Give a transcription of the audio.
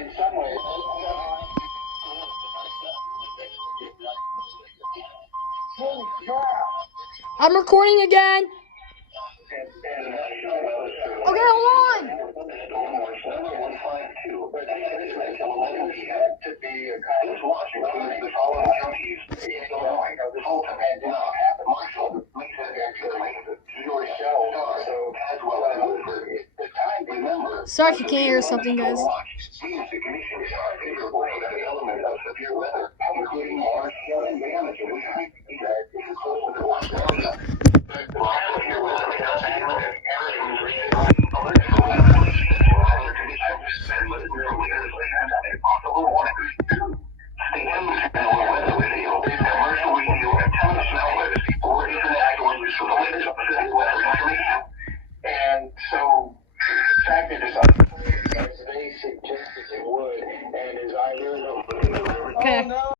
in some ways. Holy crap! I'm recording again. Okay, hold on. Sorry if you can't hear something, guys. And so, the fact that it's as they suggested it would, and as I learned over Okay.